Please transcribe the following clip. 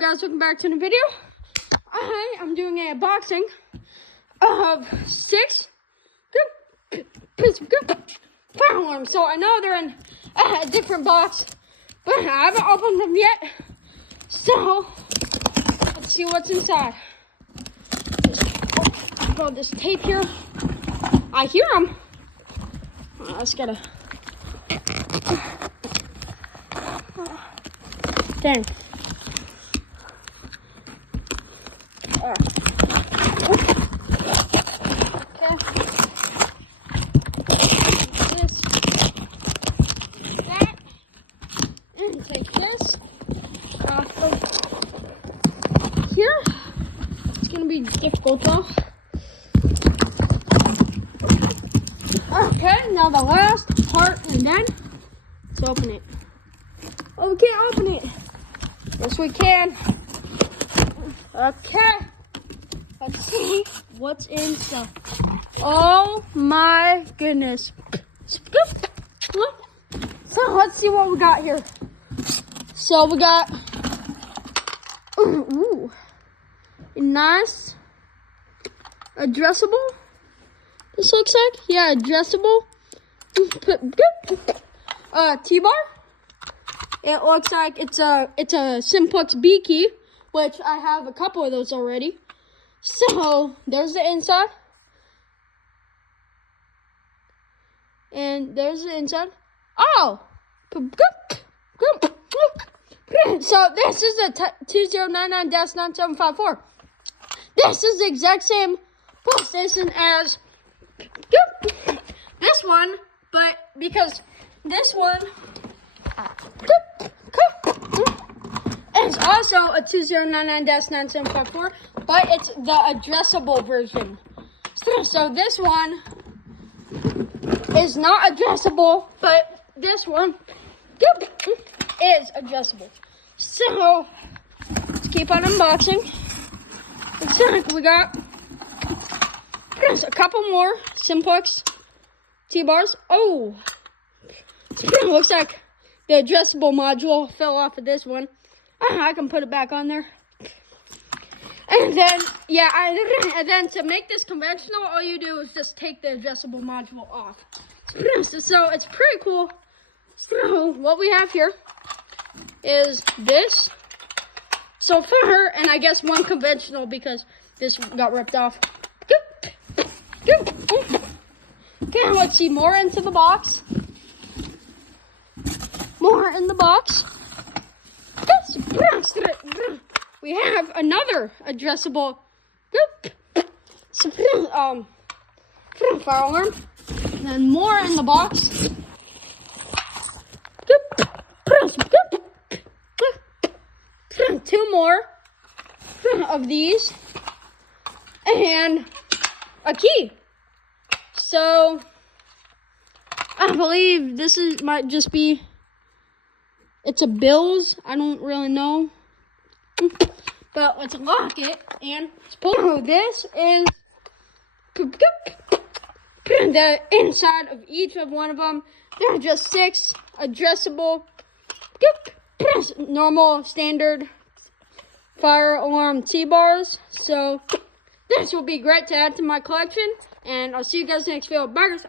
Guys, welcome back to the video. I am doing a unboxing of 6 good fire alarms. So I know they're in a different box, but I haven't opened them yet. So let's see what's inside. Just got this tape here. I hear them. I just gotta. Dang. Okay. This, that, and take this off of here. It's gonna be difficult though. Okay, now the last part, and then let's open it. Oh, we can't open it. Yes, we can. Okay. Let's see what's inside. Oh my goodness. So let's see what we got here. So we got a nice addressable. This looks like, yeah, addressable T-bar. It looks like it's a Simplex B key, which I have a couple of those already. So there's the inside, and there's the inside. Oh, so this is a 2099-9754. This is the exact same PlayStation as this one, but because this one is also a 2099-9754, but it's the addressable version. So this one is not addressable, but this one is addressable. So let's keep on unboxing. We got a couple more Simplex T-bars. Oh, it looks like the addressable module fell off of this one. I can put it back on there. And then, yeah, and then to make this conventional, all you do is just take the addressable module off. So it's pretty cool. So what we have here is this so far, and I guess one conventional because this got ripped off. Okay, let's see more into the box. More in the box. We have another addressable fire alarm. And then more in the box. 2 more of these. And a key. So I believe this might just be, it's a Bills. I don't really know. But let's lock it and let's pull. This is the inside of each of one of them. There are just 6 addressable, normal, standard fire alarm T-bars. So this will be great to add to my collection. And I'll see you guys next video. Bye guys.